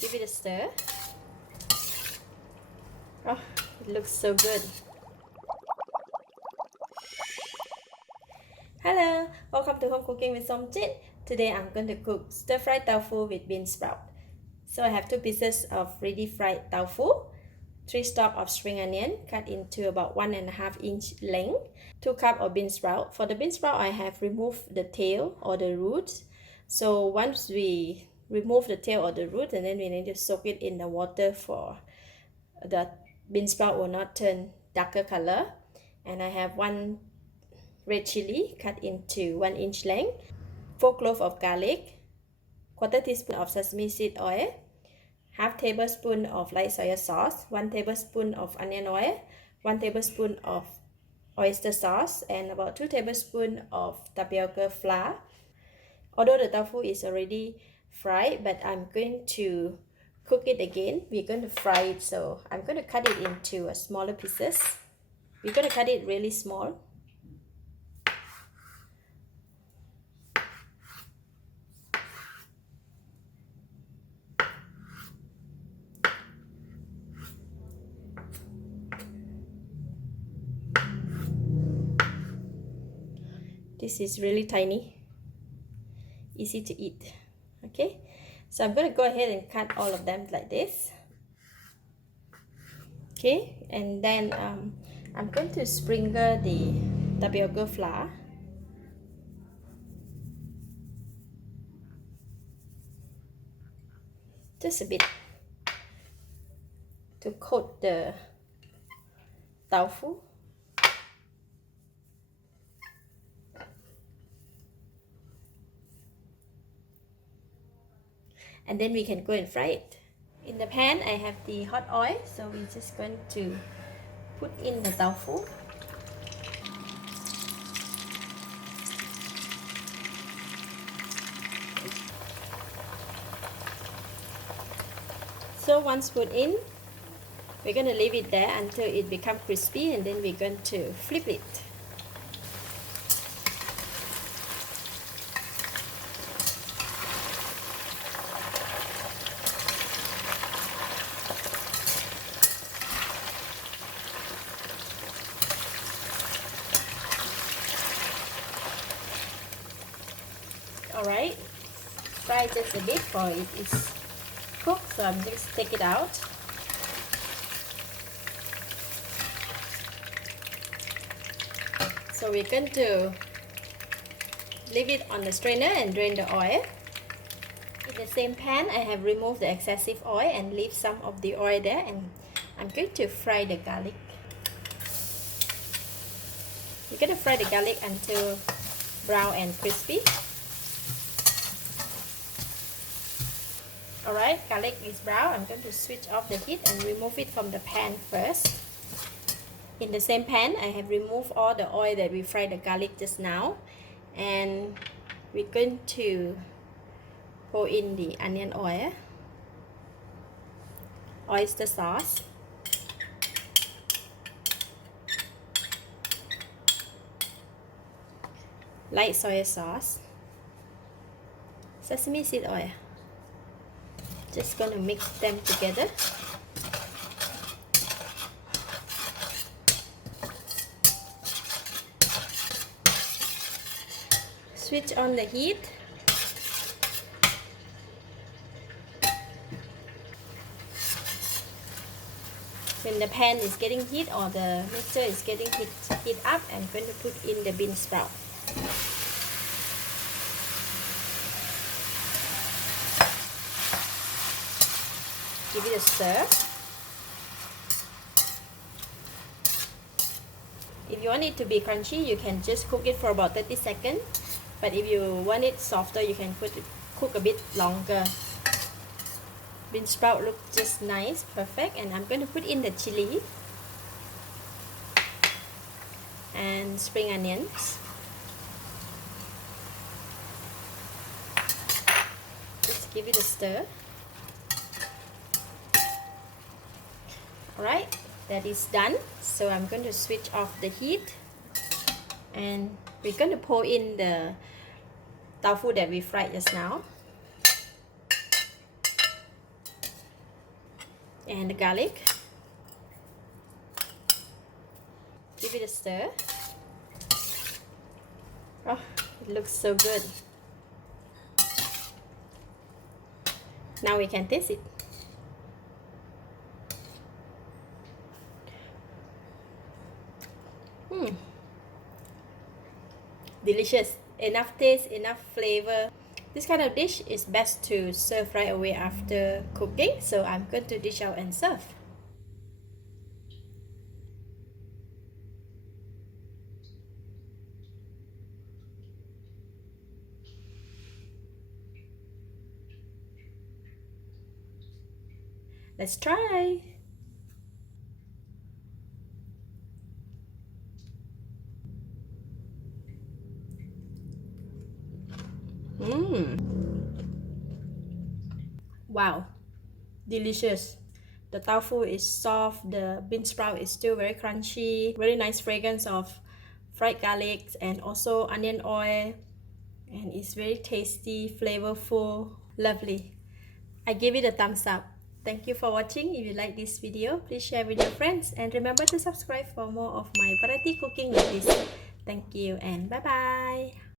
Give it a stir. Oh, it looks so good. Hello, welcome to Home Cooking with Somjit. Today I'm going to cook stir fry tofu with bean sprout. So I have 2 pieces of ready fried tofu, 3 stalks of spring onion cut into about 1.5 inch length, 2 cups of bean sprout. For the bean sprout, I have removed the tail or the roots. So once we remove the tail or the root, and then we need to soak it in the water for the bean sprout will not turn darker color. And I have 1 red chilli cut into 1 inch length, 4 cloves of garlic, 1/4 teaspoon of sesame seed oil, 1/2 tablespoon of light soy sauce, 1 tablespoon of onion oil, 1 tablespoon of oyster sauce, and about 2 tablespoons of tapioca flour. Although the tofu is already fried, but I'm going to cook it again. We're going to fry it, so I'm going to cut it into smaller pieces. We're going to cut it really small. This is really tiny, easy to eat. Okay, so I'm going to go ahead and cut all of them like this. Okay, and then I'm going to sprinkle the tapioca flour. Just a bit to coat the tofu. And then we can go and fry it. In the pan, I have the hot oil, so we're just going to put in the tofu. So once put in, we're going to leave it there until it becomes crispy, and then we're going to flip it. Alright, fry just a bit for it is cooked, so I'm just take it out. So we're going to leave it on the strainer and drain the oil. In the same pan, I have removed the excessive oil and leave some of the oil there, and I'm going to fry the garlic. We're going to fry the garlic until brown and crispy. Alright, garlic is brown. I'm going to switch off the heat and remove it from the pan first. In the same pan, I have removed all the oil that we fried the garlic just now, and we're going to pour in the onion oil, oyster sauce, light soy sauce, sesame seed oil. Just gonna mix them together. Switch on the heat. When the pan is getting heat or the mixture is getting heat up, I'm going to put in the bean sprout. Give it a stir. If you want it to be crunchy, you can just cook it for about 30 seconds. But if you want it softer, you can cook a bit longer. Bean sprout look just nice, perfect. And I'm going to put in the chili and spring onions. Just give it a stir. Alright, that is done. So I'm going to switch off the heat, and we're going to pour in the tofu that we fried just now. and the garlic. Give it a stir. Oh, it looks so good. Now we can taste it. Delicious. Enough taste, enough flavor. This kind of dish is best to serve right away after cooking, so I'm going to dish out and serve. Let's try. Wow, delicious. The tofu is soft, the bean sprout is still very crunchy, very nice fragrance of fried garlic and also onion oil, and it's very tasty, flavorful, lovely. I give it a thumbs up. Thank you for watching. If you like this video, please share with your friends and remember to subscribe for more of my variety cooking like this. Thank you and bye bye.